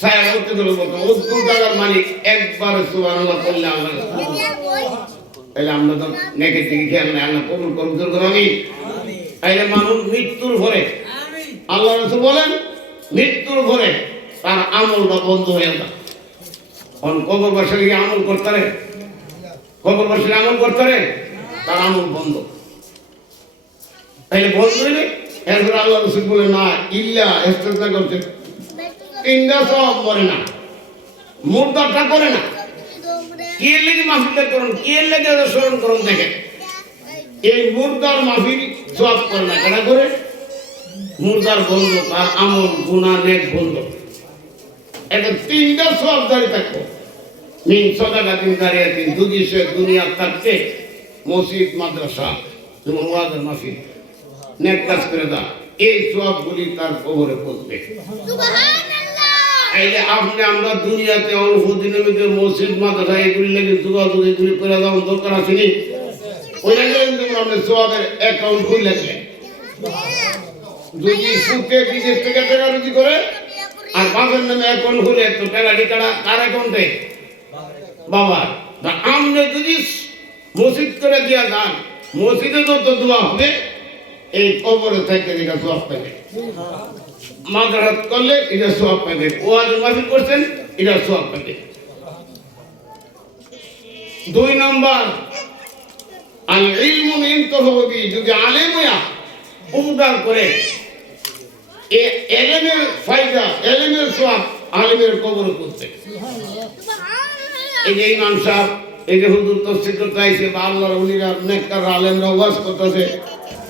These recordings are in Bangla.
ছায়া করতে গেল মতো উদ্দুর জায়গার মালিক একবার সুবহানাল্লাহ বললে আল্লাহ তাহলে আমরা তো নেকের দিকে খেয়াল নাই আল্লাহ কবুল করুন আমি তাইলে মানুষ মৃত্যুর পরে আল্লাহ রাসূল বলেন মৃত্যুর পরে তার আমলটা বন্ধ হয়ে যায় কবর বসে গিয়ে আমল করতে রে কবর বসে আমল করতে রে তার আমল বন্ধ তাইলে বন্ধ হইলে এরপর আল্লাহ রাসূল বলে না ইল্লা ইস্তেসনা করছে তিনটা সব মরে না মুর্দাটা করে না কি লেগে মাহফিলটা করুন কি লেগে স্মরণ করুন দেখেন এই মুর্দার মাহফিল সব করে না কেন করে মুর্দার বন্ধ তার আমল গুনাহ নেক বন্ধ এটা তিনটা সব দাঁড়িয়ে থাকবো মিন সদাকাতিন জারিয়াতিন যদি সে দুনিয়া থাকতে মসজিদ মাদ্রাসা যেমন ওয়াজের মাহফিল নেক কাজ করে দাও এই সবগুলি তার কবরে পড়বে সুবহানাল্লাহ আইলে আপনি আমরা দুনিয়াতে অল্প দিনের মধ্যে মসজিদ মাদ্রাসা এগুলি লেগে যোগাযোগ এগুলি করে দেওয়ার দরকার আছে নি ওই লাগে আমরা সওয়াবের অ্যাকাউন্ট খুলে দেন যদি সুতে বিদেশ থেকে টাকা রুজি করে আর বাবার নামে অ্যাকাউন্ট খুলে তো টাকা ঠিকানা কার অ্যাকাউন্টে বাবা আপনি যদি মসজিদ করে দিয়া যান মসজিদে যত দোয়া হবে এই কবরে থেকে এটা সওয়াব পাবে মাদ্রাসা করলে এটা সওয়াব পাবে ওয়াজ মাহফিল করছেন এটা সওয়াব পাবে দুই নাম্বার আল ইলমু ইনতাফাবি যদি আলেম হইয়া উপকার করে এই ইলমের ফায়দা ইলমের সওয়াব আলেমের কবরে পড়ছে এই যে ইমাম সাহেব এই যে হুজুর তাফসীর করতে আইছে বা আল্লাহর ওলিরা নেককার আলেমরা ওয়াজ করতেছে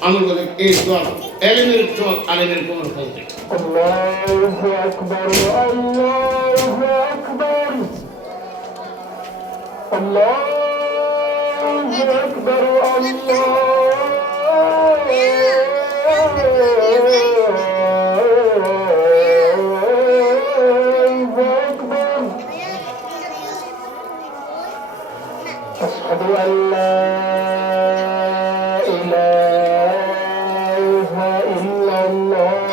আমি বলি এই সওয়াব ইলমের সওয়াব আলেমের কবরে পড়ছে আল্লাহু আকবার আল্লাহু আকবার আল্লাহু আকবার أشهد أن لا إله إلا الله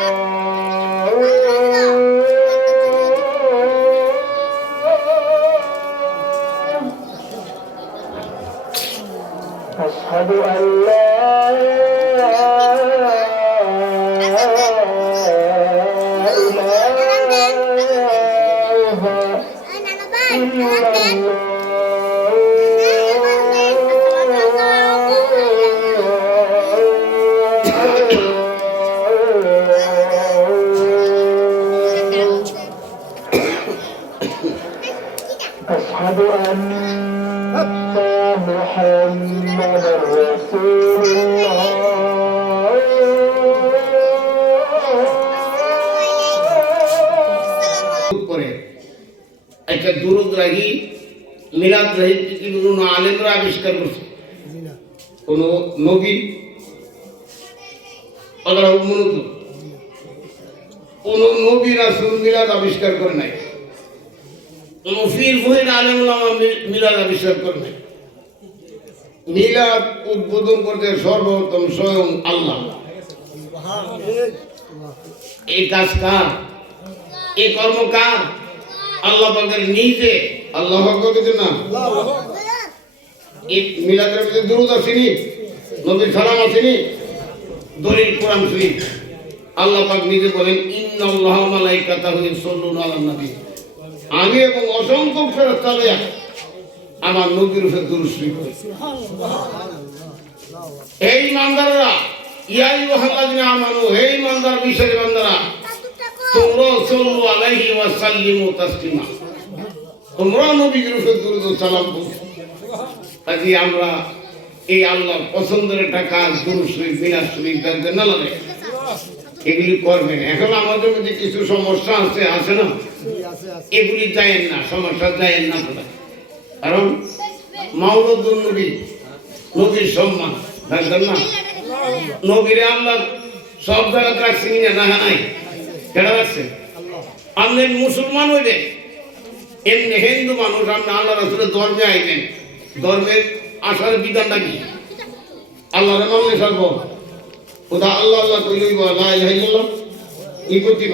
أشهد أن لا أشهد أن محمد رسول الله একটা দুরুদ রাহি মিলাদ রাহি কোন আলেমরা আবিষ্কার করছে কোন নবী আল্লাহ মনোনীত কোন নবী রাসূল মিলাদ আবিষ্কার করে নাই মুফির বহির আলেম ওলামা মিলাদ আবিষ্কার করে নাই মিলাদ উদ্বোধন করতে সর্বপ্রথম স্বয়ং আল্লাহ এই কাজ কার এই কর্ম কার আল্লাহ পাকের নিজে আল্লাহ পাক না এই মিলাদের মধ্যে দুরূদ আসেনি নবীর সালাম আসেনি দলিল কোরআন শরীফ আল্লাহ পাক নিজে বলেন ইন্নাল্লাহা ওয়া মালাইকাতাহু ইউসাল্লুনা আলান নবী আমি এবং অসংখ্য ফেরেশতা লইয়া আমার নবীর উপর দরুদ শরীফ পড়ি এই ইমানদাররা ইয়া আইয়ুহাল্লাযিনা আমানু হে ইমানদার বিশ্বাসী বান্দারা তোমরা সাল্লু আলাইহি ওয়া সাল্লিমু তাসলিমা তোমরা নবীর উপর দরুদ ও সালাম পড়ো আজকে আমরা এই আল্লাহর পছন্দের একটা কাজ দরুদ শরীফ মিলাদ শরীফ দেখবেন না লাগে এগুলি করবেন এখন আমাদের মধ্যে কিছু সমস্যা আছে না এগুলি যায়েন না সমস্যা যায়েন না কারণ মাওলাদুন নবী নবীর সম্মান দেখবেন না নবীরে আল্লাহ সব জায়গায় রাখছেন না নাই কেন রাখছেন আপনি মুসলমান হইবেন এমনি হিন্দু মানুষ আপনি আল্লাহ রাসূলের ধর্মে আইবেন ধর্মের আসার বিধানটা কি আল্লাহর নামে সর্ব খোদা আল্লাহ আল্লাহ কইলই লা ইলাহা ইল্লাল্লাহ ই কইতিব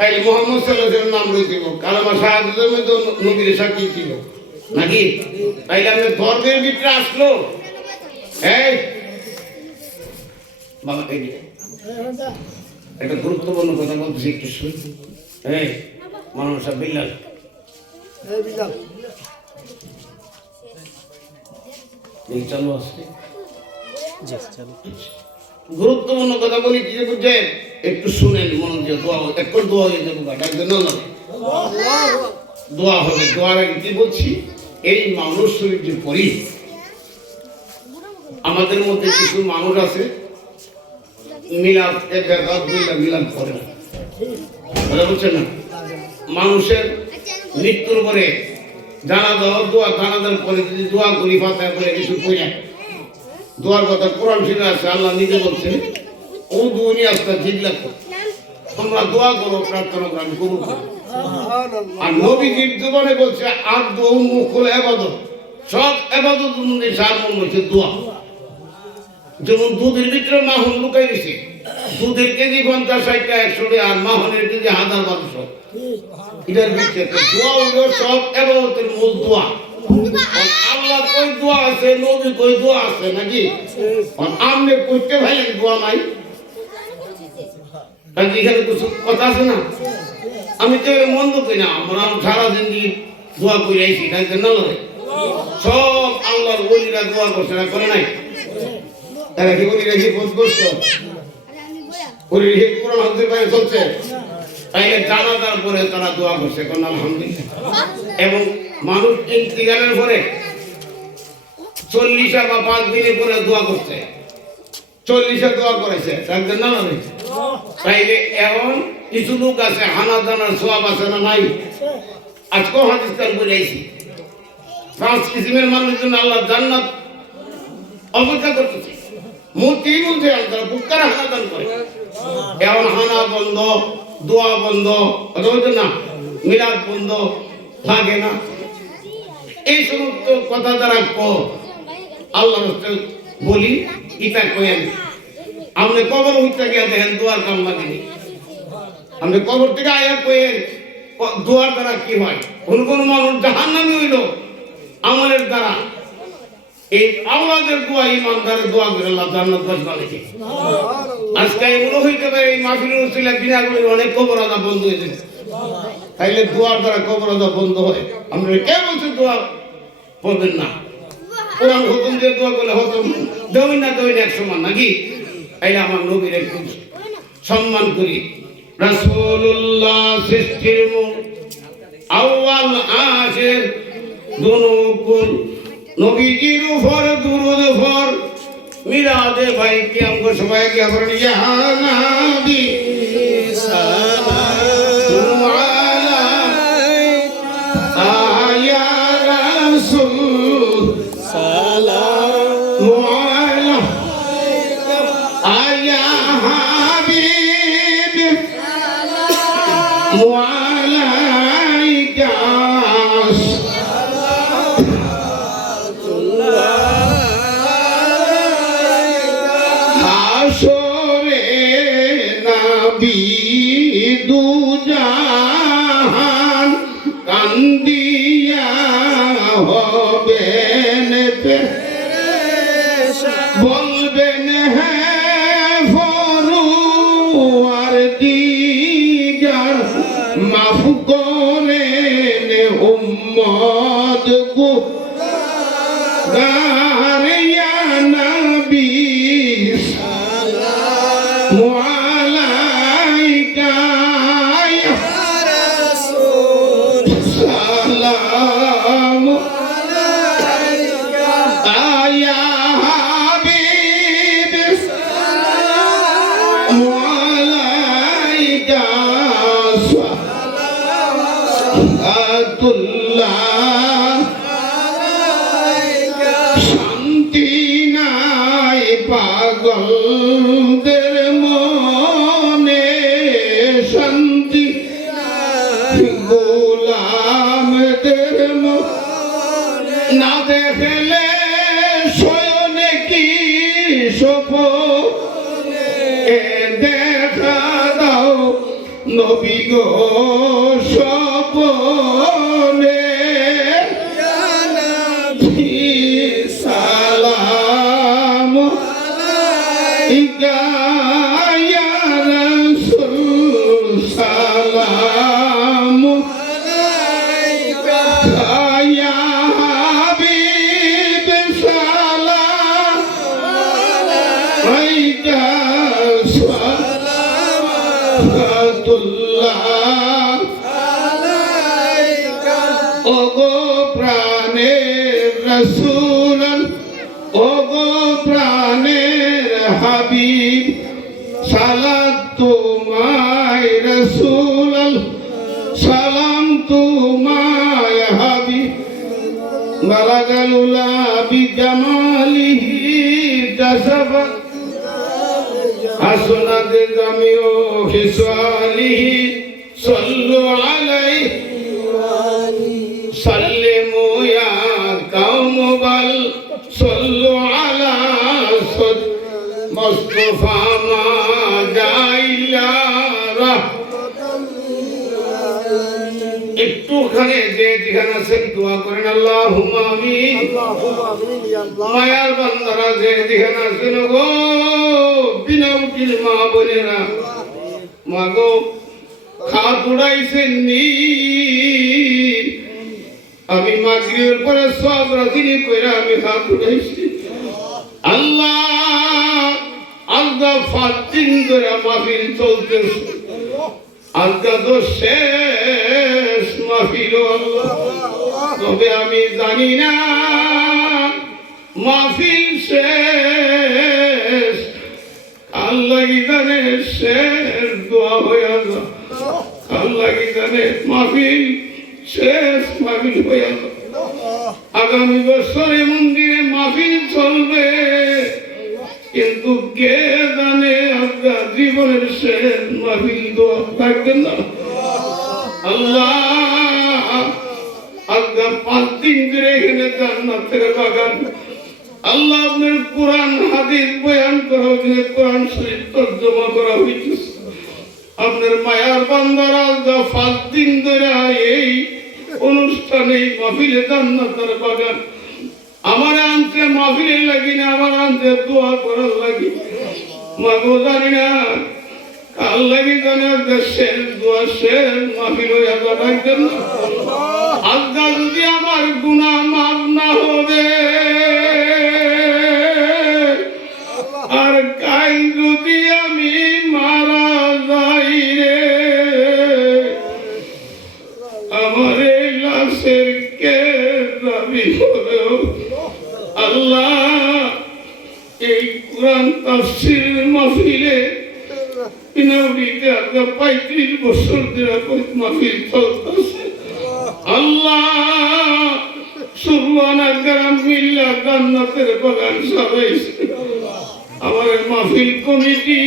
তাই মোহাম্মদ সাল্লাল্লাহু আলাইহি ওয়াসাল্লাম নাম রয়েছিল কালেমা শাহাদাতের মধ্যে নবীর সাক্ষী ছিল নাকি? তাইলে আমাদের ধর্মের ভিতরে আসলো এই বাবা এই একটা গুরুত্বপূর্ণ কথা বলতেছি একটু শুন। এই মানব সাহেব বিল্লাল এই চালু আছে গুরুত্বপূর্ণ কথা বলি কি বুঝছেন একটু শুনেন মন দিয়ে দোয়া একটু দোয়া হয়ে যাবে ডাকবেন না দোয়া হবে দোয়ার আগে কি বলছি এই মানুষ শরীর যে পড়ি আমাদের মধ্যে কিছু মানুষ আছে মিলাদ মিলাদ করে না কথা বলছেন না মানুষের মৃত্যুর পরে জানাজার পরে যদি দোয়া করি ফাতিহা করে কিছু পড়ে দোয়ার কথা কোরআন শরীফে আছে আল্লাহ নিজে বলছেন ও দুনিয়া আস্তা জিল্লা কর তোমরা দোয়া করো প্রার্থনা করো আমি কবুল করব আর নবীজির জীবনে বলছে আর দোয়া মুখল ইবাদত সব ইবাদত মধ্যে সারমর্ম হচ্ছে দোয়া যেমন দুধের ভিতরে মাখন লুকাই দিছে দুধের কেজি 50-60 টাকা 100 টাকা আর মাখনের কেজি 1000-1200 এটার ভিতরে দোয়া হলো সব ইবাদতের মূল দোয়া আল্লাহ কই দোয়া আছে নবী কই দোয়া আছে নাকি আমনে কইতে ভাইলেন দোয়া নাই কাজে এখানে কিছু কথা আছে না আমি তো মন্দ কই না আমরা সারা জিন্দগি দোয়া করে আইছি তাই না সব আল্লাহর ওলিরা দোয়া করছে না করে নাই তারা কি ওলিরা কি বোধ করছো ওলিরা কি কোরআন হাদিসের বাইরে চলছে তাইলে জানাজার পরে তারা দোয়া করছে কোন আলহামদুলিল্লাহ এবং মানুষ ইন্তিকালের পরে 40 বা 5 দিনের পরে দোয়া করছে 40 দোয়া করেছে তাদের না তাইলে এখন কিছু লোক আছে হানা দানার সওয়াব আছে না নাই আজকেও হাদিস কাল বলে আইছি 5 কিসিমের মানুষের জন্য আল্লাহ জান্নাত অপেক্ষা করতেছে মূর্তি বলছে তারা বুকার হানা দান করে এখন হানা বন্ধ দোয়া বন্ধ কথা বলছেন না মিলাদ বন্ধ লাগে না এই সমস্ত কথা দ্বারা আল্লাহ বলি ইটা কয়েন আপনি কবর হইতে গিয়ে দেখেন দোয়ার কাম লাগেনি আপনি কবর থেকে আয়া কয়েন দোয়ার দ্বারা কি হয় কোন কোন মানুষ জাহান্নামী হইল আমলের দ্বারা এই আওলাদের দোয়া ইমানদারের দোয়া করে আল্লাহ জান্নাত বানাইছে আজকে এগুলো হইতে পারে এই মাহফিলের উসিলা বিনা করে অনেক কবর আদা বন্ধ হয়ে যায় তাইলে দোয়ার দ্বারা কবর আদা বন্ধ হয় আমরা কে বলছে দোয়া পড়বেন না কোরআন হুকুম দিয়ে দোয়া করলে হতম দেওই না এক সমান নাকি তাইলে আমার নবীর একটু সম্মান করি রাসূলুল্লাহ সৃষ্টির আউয়াল আখির দুনুকুল নবীজির উপর দুরূদ পর মিলাদে ভাই কি আমগো সবাই কি বলেন ইয়া নবী সালাম আলাইকা ইয়া রাসূল সালাম আলাইকা ইয়া হাবিব সালাম আলাইকা দু জাহান কান্দিয়া হবেন বলবেন হ্যাঁ ফরুয়ার দিগার মাফ করেন উম্মত গুনাহগার ইয়া নবী সালাম শান্তি নাই পাগলদের মনে শান্তি গোলামদের মনে না দেখলে শয়নে কি স্বপ্নে দেখা দাও নবী গো সপনে সালাম আলাইকা ইয়া রাসূল সালাম আলাইকা ইয়া হাবিব সালাম আলাইকা সালামাতুল্লাহ আলাইকা ওগো প্রাণের রাসূল ওগো প্রাণের হাবিব সালাত তোমায় রাসূল সালাম তোমায় হাবিব বালাগাল উলা বিজামালিহি তাসাফাত হাসনাত জামিউ হিসালিহি সাল্লু আলাইহি সাল্লিমু ইয়া কাওম বাল সাল্লু আলা মুস্তাফা মা জাইলা একটুখানে যে যেখানে আছেন দোয়া করেন আল্লাহুম্মা আমিন মায়ার বান্দারা যে যেখানে আছেন গো বিনা উকিল মা বোনেরা মাগো খাত উড়াইছেন নি আমি মাগরিবের পরে সব রাজিনি কইরা আমি হাত উঠাইছি আল্লাহ আল্লাহ ফাতিন করে মাহফিল চলতেছে আজকে তো শেষ মাহফিল আল্লাহ তবে আমি জানি না মাহফিল শেষ আল্লাহ কি জানে শেষ দোয়া হয়ে যা আল্লাহ কি জানে মাহফিল শেষ মাহফিল হয়ে যা আগামী বছরে মন্দিরে মাহফিল চলবে কিন্তু কে জানে আপনার জীবনের শেষ মাহফিল দোয়া থাকবে না আল্লাহ আজকে 5 দিন ধরে এখানে জান্নাতের বাগান আল্লাহ আপনার কোরআন হাদিস বয়ান করা হয়েছে কোরআন শরীফ তর্জমা করা হয়েছে আপনার মায়ার বান্দারা 5 দিন ধরে এই অনুষ্ঠানে মাহফিলে জান্নাতের বাগান আমার আনতে মাহফিলে লাগি না আমার আনতে দোয়া করার লাগি মাগো জানি না কাল লাগি জানে শেষ দোয়া শেষ মাহফিল হয়ে যাবার জন্য আজকে যদি আমার গুনাহ মাফ না হবে আর কাল যদি আমি মারা যাই রে আমার এই লাশের কে দাবি হবে আল্লাহ এই কোরআন তাফসীর মাহফিলে বিনাউরিতে আজকে 35 বছর ধরে মাহফিল চলতেছে আল্লাহ সুবহানা কারাম মিল্লা জান্নাতের বাগান সাজাইছে আমার মাহফিল কমিটি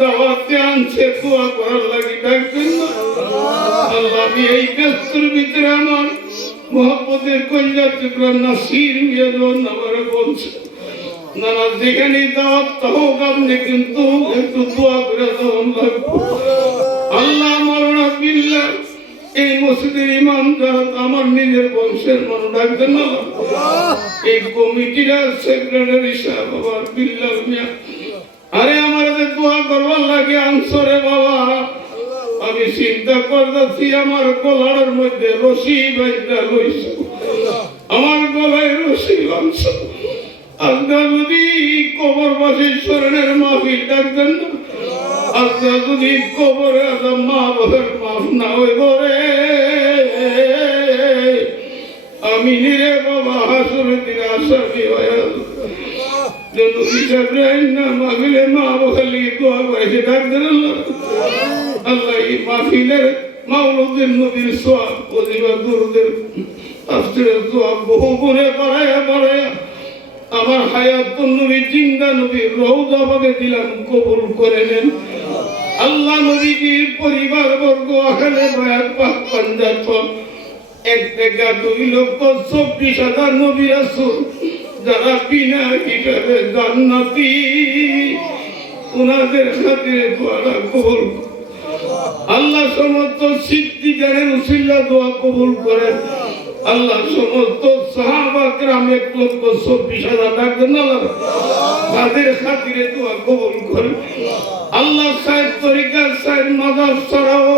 দাওয়াতে আনছে দোয়া করার লাগি ডাকবেন না আল্লাহ আমি এই ব্যস্তর ভিতরে আমার মোহাম্মদের কল্যাণ টুকরা নাসির মিয়াজন আমার বলছে নানা যেখানে দাওয়াত হোক আপনি কিন্তু একটু দোয়া করে দেওয়ান লাগবে আল্লাহ মাওলানা বিল্লাহ এই মসজিদের ইমাম যারা আমার নিজের বংশের মানুষ ডাকবেন না এই কমিটিরা সেক্রেটারি সাহেব আবার বিল্লাহ মিয়া আরে আমাদের দোয়া করবার লাগে আনসরে বাবা আমি চিন্তা করতেছি আমার গলার মধ্যে রশি বাইন্দা লইছে আমার গলায় রশি বাঁধছ আজকে যদি কবরবাসী স্মরণের মাহফিল ডাকবেন না আজকে যদি কবরে আজম মা বাবার মাফ না হইব রে আমি নিরে বাবা হাসুরের দিনে আসামি হয়ে যেন হিসাব না মাহফিলে মা বাবালি দোয়া করেছে ডাকবেন আল্লাহ এই মাহফিলের মাওলুদের নবীর সওয়াব ওজিবা দুরুদের তাফসীরের সওয়াব বহু গুণে বাড়ায়া আমার হায়াতুন নবী জিন্দা নবীর রওজা পাকে দিলাম কবুল করে নেন আল্লাহ নবীজির পরিবার বর্গ আহলে বায়াত পাক পাঞ্জাত এক থেকে 2,24,000 নবী রাসূল যারা বিনা হিসাবে জান্নাতি উনাদের খাতিরে দোয়া কবুল আল্লাহ সমস্ত সিদ্দিকানের উসিলা দোয়া কবুল করেন। আল্লাহ সমস্ত সাহাবা کرام 1,24,000 ডাকবেন আল্লাহ তাদের খাতিরে দোয়া কবুল করেন। আল্লাহ সাহেব তরিকা সাহেব মাদার ছাড়াও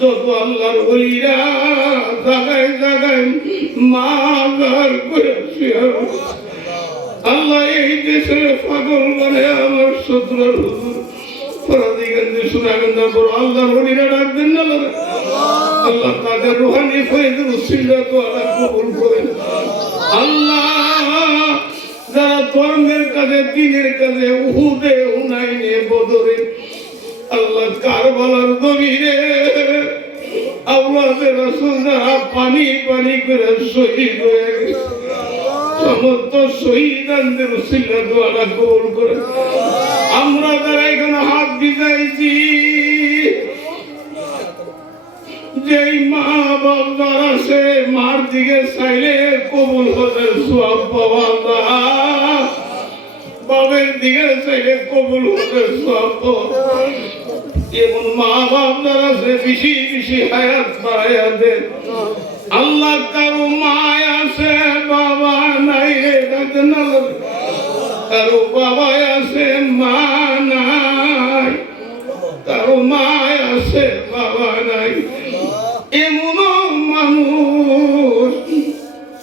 যত আল্লাহর ওলিরা জায়গায় জায়গায় মাজার করে আল্লাহ এই দেশের পাগল মানে আমার শত্রুর হুজুর ফরাদিগঞ্জে সুনাগঞ্জ বড় আল্লাহর ওলিরা ডাকবেন না আল্লাহ তাদের রুহানি ফয়েজের উসিলা দোয়া কবুল করেন। আল্লাহ যারা ধর্মের কাজে দিনের কাজে উহুদে হুনাইনে বদরে আল্লাহ কারবালার জমিনে আওলাদে রাসূল যারা পানি পানি করে শহীদ হয়ে গেছে সমস্ত শহীদদের উসিলা দোয়া কবুল করেন। আমরা যারা এখানে হাত দিয়েছি যেই মা বাপ যারা সে মার দিকে চাইলে কবুল হতে সওয়াব পাওয়া যায়, বাবের দিকে চাইলে কবুল হতে সওয়াব পাওয়া। এমন মা বাপ যারা সে বেশি বেশি হায়াত বাড়াইয়া দেন। আল্লাহ কারো মায় আছে বাবা নাই রে ডাকেন না, কারো বাবা আছে মা নাই, কারো মায় আছে বাবা নাই। এমন মানুষ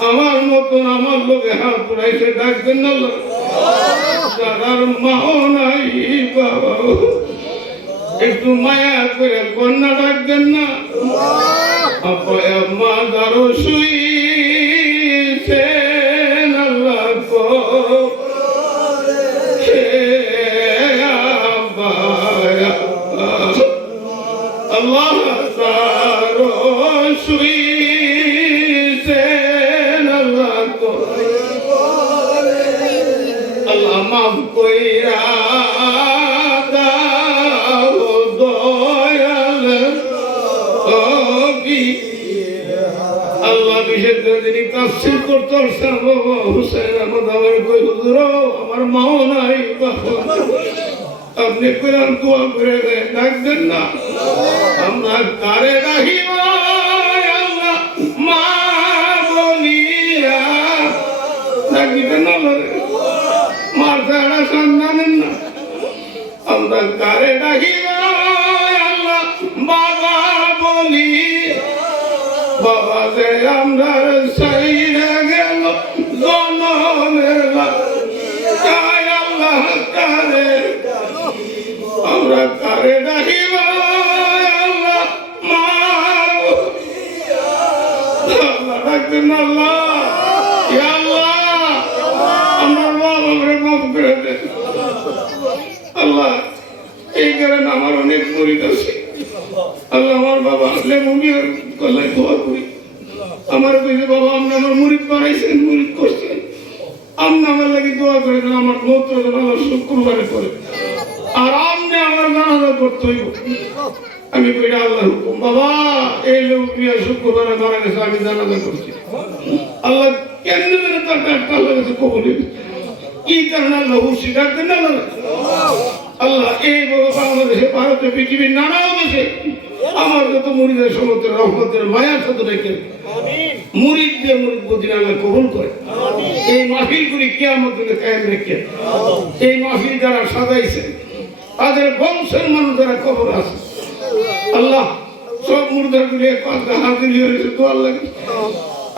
আমার মতন আমার লোকে হাত পড়াইছে ডাকবেন না, যার মাও নাই বাবা একটু মায়া করে কন্যা ডাকবেন না। আপা আম্মা যারো শুইছেন আল্লাহ কো আল্লাহ যারো শুইছেন আল্লাহ কো আল্লাহ মাফ কইরা আল্লাহ বিশেষ করে তিনি তাফসীর করতে আসছেন বাবা হুসাইন আহমদ আমার কই হুজুর আমার মাও নাই বাবা আপনি কোরআন দোয়া করে ডাকবেন না। আমরা কারে রাহিব আল্লাহ মা বলিয়া ডাকবেন না, মার ছাড়া সন্তানেন না। আমরা কারে রাহিব আল্লাহ বাবা বলি বাবা যে আমরা সাইরা গেল জনমের তাই আল্লাহ কারে আমরা কারে ডাকিব আল্লাহ মা আল্লাহ ডাকবেন আল্লাহ ইয়া আল্লাহ আমার বাবাকে মাফ করে দেন আল্লাহ। এই কারণে আমার অনেক মুরিদ আছে আল্লাহ আমার বাবা আসলে মুমির গলায় দোয়া করি। আমার কইছে বাবা আপনি আমার মুরিদ বানাইছেন মুরিদ করছেন আপনি আমার লাগি দোয়া করে দেন আমার মৌত আমার শুক্রবারে করে আর আপনি আমার জানাজা করতে হইব। আমি কইরা আল্লাহর হুকুম বাবা এই লোক বিয়া শুক্রবারে মারা গেছে আমি জানাজা করছি আল্লাহ কেমনে যেন তার ডাক্তার আল্লাহ কাছে কবুল কি কারণে আল্লাহ হুশি ডাকতেন না আল্লাহ এই বাংলাদেশে ভারতে পৃথিবীর নানা দেশে আমার যত মুরিদের সমস্ত রহমতের মায়ার সাথে রেখে মুরিদ দিয়ে মুরিদ প্রতিদিন আল্লাহ কবুল করে। এই মাহফিল গুলি কিয়ামত দিনে কায়েম রেখে এই মাহফিল যারা সাজাইছে তাদের বংশের মানুষ যারা কবর আছে আল্লাহ সব মুর্দার গুলি হাজির হয়েছে তো আল্লাহ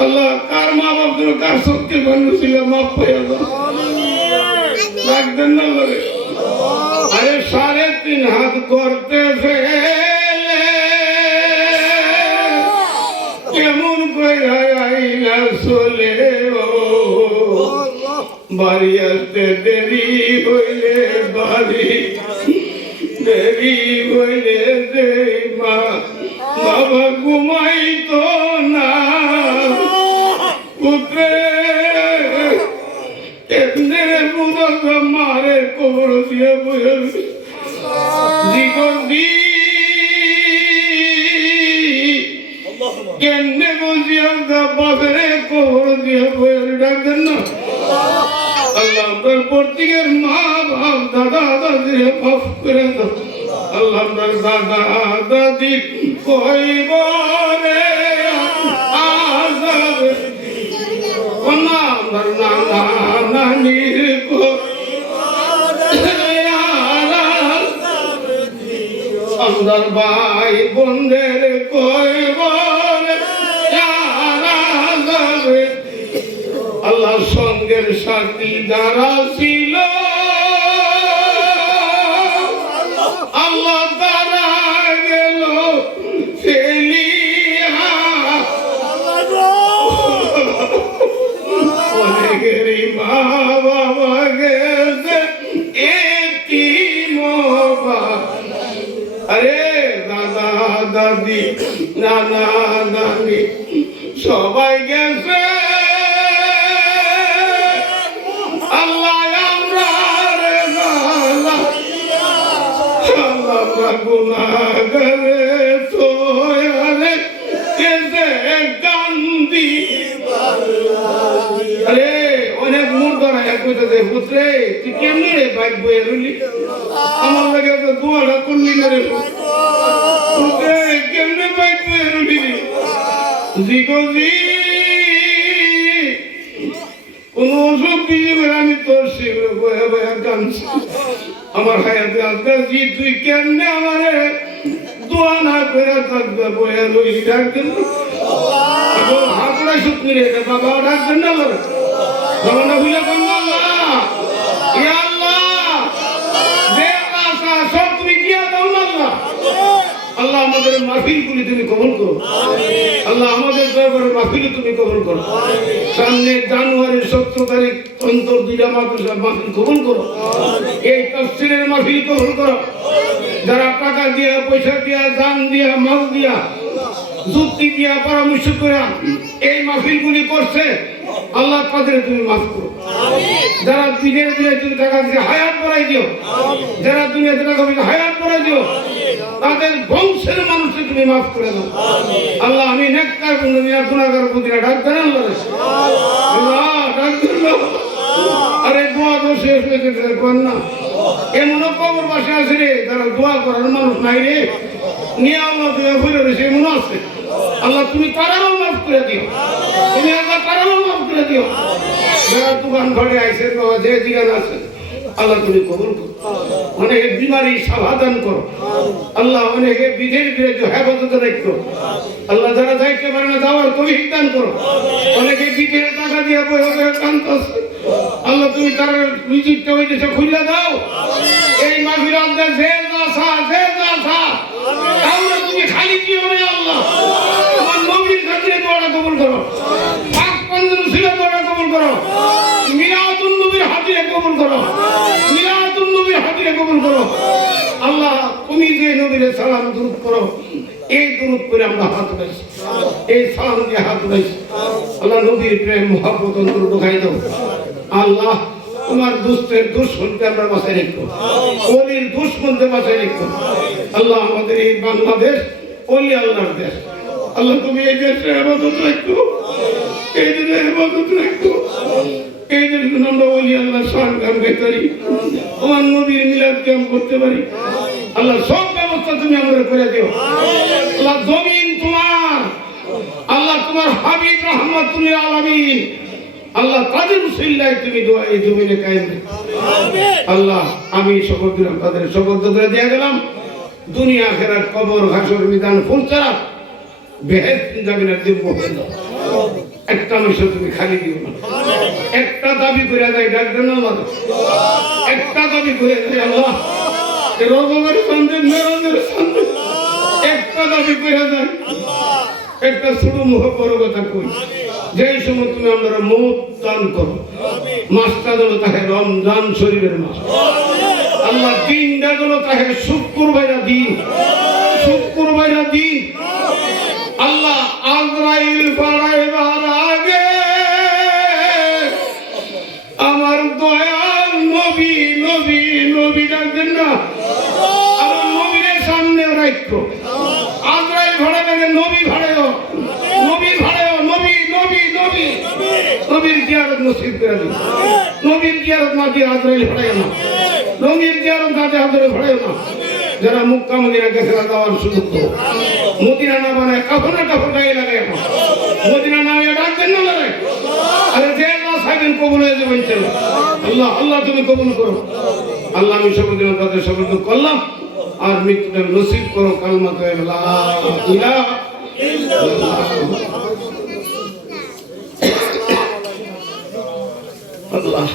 আল্লাহ কার মা বাপ যেন কার শক্তি বান্ধব ছিল মাফ পাইয়া রাখবেন না আল্লাহ। আরে 3.5 হাত করতে কেমন কইরা আইলা চলে বাড়ি আসতে দেরি হইলে বাড়ি দেরি হইলে যে মা বাবা ঘুমাইতো না পুত্রে এমনি বুড়ো মারে কবর দিয়ে বইল জীবন দি কেমনে বুঝিয়া বাপেরে কবর দিয়ে বইল ডাকবেন না আল্লাহ প্রত্যেকের মা বাপ দাদা দাদিরে মাফ করে দাও আল্লাহ আমার দাদা দাদি কইব রে আজাব কোনা আমার নানা নানির আমার ভাই বোনদের কইব রে আজাব আল্লাহ সঙ্গের সাথী যারা ছিল আল্লাহ তারা গেল ফেলিয়া অনেকেরই মা বাবা গেছে এতিম আরে দাদা দাদি নানা নানি সবাই গেছে গুনাহগারে তোয়ারে কেসে কান্দি আরে অনেক মুর্দারা কইতেছে পুত্রে তুই কেমনে রে বাইক বয়ে রইলি আমার লাগে তো দোয়াটা করলি না রে পুত্রে কেমনে বাইক বয়ে রইলি জিগজি কোন অসুখ দিয়ে আমি তোর শিখরে বয়ে বয়ে কাঁদছি আমার হায়াতে আজকে জি তুই কেমনে আমারে দোয়া না করে থাকবে বয়ে রইলি ডাকতেন হাতড়াই শুকনি রে বাবা ডাকতেন না বাবা না ভুলে বলল আল্লাহ ইয়া আল্লাহ যে আশা সব তুমি দিয়া দাও না আল্লাহ আল্লাহ আমাদের মাহফিলগুলি তুমি কবুল করো আল্লাহ আমাদের দরবারে মাহফিল তুমি কবুল করো সামনে জানুয়ারির 17 তারিখ অন্তর দুইটা মাদ্রাসা মাহফিল কবুল করো এই তাফসীরের মাহফিল কবুল করো যারা টাকা দিয়া পয়সা দিয়া দান দিয়া মাল দিয়া যুক্তি দিয়া পরামর্শ করে এই মাহফিলগুলি করছে আল্লাহ তাদের তুমি মাফ করো যারা বিদেশ দিয়ে তুমি টাকা দিয়ে হায়াত বাড়াই দিও যারা দুনিয়াতে টাকা দিয়ে হায়াত বাড়াই দিও তাদের বংশের মানুষকে তুমি মাফ করে দাও আল্লাহ আমি নেককার বন্ধুরা গুনাহগার বন্ধুরা ডাক দেন আল্লাহ ডাক দেন আরে দোয়া তো শেষ হয়ে গেছে না এমন কবর বাসা আছে রে যারা দোয়া করার মানুষ নাই রে নিয়ে আল্লাহ তুমি ভুলে রয়েছে এমন আছে আল্লাহ তুমি তারাও মাফ করে দিও তুমি আল্লাহ তারাও মাফ করে দিও যারা দোকান ঘরে আইসে যে জিগান আছে আল্লাহ তুমি কবুল করো অনেকে বিমারি সমাধান করো আল্লাহ অনেকে বিধের বিরুদ্ধে হেফাজত রাখো আল্লাহ যারা যাইতে পারে না যাওয়ার তৌফিক দান করো অনেকে বিধের টাকা দিয়ে বয়ে বয়ে কাঁদতেছে আল্লাহ তুমি তার রিজিকটা ওই দেশে খুলে দাও এই মাহফিল আল্লাহ যে আশা আল্লাহ তুমি খালি দিও না আল্লাহ তোমার নবীর খাতিরে দোয়া কবুল করো পাক পঞ্জন ছিল দোয়া কবুল করো মিলাদুন নবীর হাদিয়া কবুল করো মিলাদুন নবীর হাদিয়া কবুল করো আল্লাহ তুমি যে নবীর সালাম দুরূদ করো এই দুরূদ করে আমরা হাত উঠাইছি এই সালাম দিয়ে হাত উঠাইছি আল্লাহ নবীর প্রেম মহব্বত অন্তর ঢুকাই দাও আল্লাহ তোমার দুষ্টের দুশ্মনকে আমরা বাঁচাই রেখো ওলির দুশ্মনকে বাঁচাই রেখো আল্লাহ আমাদের এই বাংলাদেশ ওলি আল্লাহর দেশ আল্লাহ তুমি এই দেশে ইবাদত রাখো এই দেশে ইবাদত রাখো এই দেশে আমরা ওলি আল্লাহ শান গান গাইতে পারি তোমার নবীর মিলাদ কাম করতে পারি আল্লাহ সব ব্যবস্থা তুমি আমাদের করে দিও আল্লাহ জমিন তোমার আল্লাহ তোমার হাবিব রাহমাতুল আলামিন আল্লাহ তাদের উসিলায় তুমি দোয়া এই জমিনে কায়েম রেখো আল্লাহ আমি শপথ দিলাম তাদের শপথ করে দিয়ে গেলাম দুনিয়া আখিরাত কবর হাসর মিজান ফুলসারাত বেহেশত জান্নাত দিব একটা মানুষ তুমি খালি দিও না একটা দাবি করে যায় ডাক দেন আল্লাহ একটা দাবি করে যায় আল্লাহ এই রোজগার সন্দেহ মেরাজের সন্দেহ একটা দাবি করে যায় একটা ছোট মুখ বড় কথা কই যে সময় তুমি আমরা মৌত দান করো মাসটা যেন তাকে রমজান শরীফের মাস আল্লাহ দিনটা যেন তাকে শুক্রবারের দিন আল্লাহ আজরাইল পাড়াইবার আগে আমার দয়াল নবী ডাকতেন না আমার নবীর সামনে রাখো আজরাইল ভাড়াবে নবী ভাড়াও নবীর জিয়ারত নসিব করে দিন নবীর জিয়ারত না দিয়ে আজরাইল ভাড়ায় না নবীর জিয়ারত না দিয়ে আজরাইল ভাড়ায় না যারা মক্কা মদিনা গেছে যাওয়ার সুযোগ তো মদিনা না বানায় কাফনে কাপড় গায়ে লাগায় মদিনা না ডাকবেন না লাগায় আরে যে আল্লাহ সাহেবেন কবুল হয়ে যাবেন আল্লাহ আল্লাহ তুমি কবুল করো আল্লাহ আমি সবদিন তাদের সবর করলাম আর মৃত্যুটা নসিব করো কালমা লা ইলাহা ইল্লাল্লাহ আল্লাহ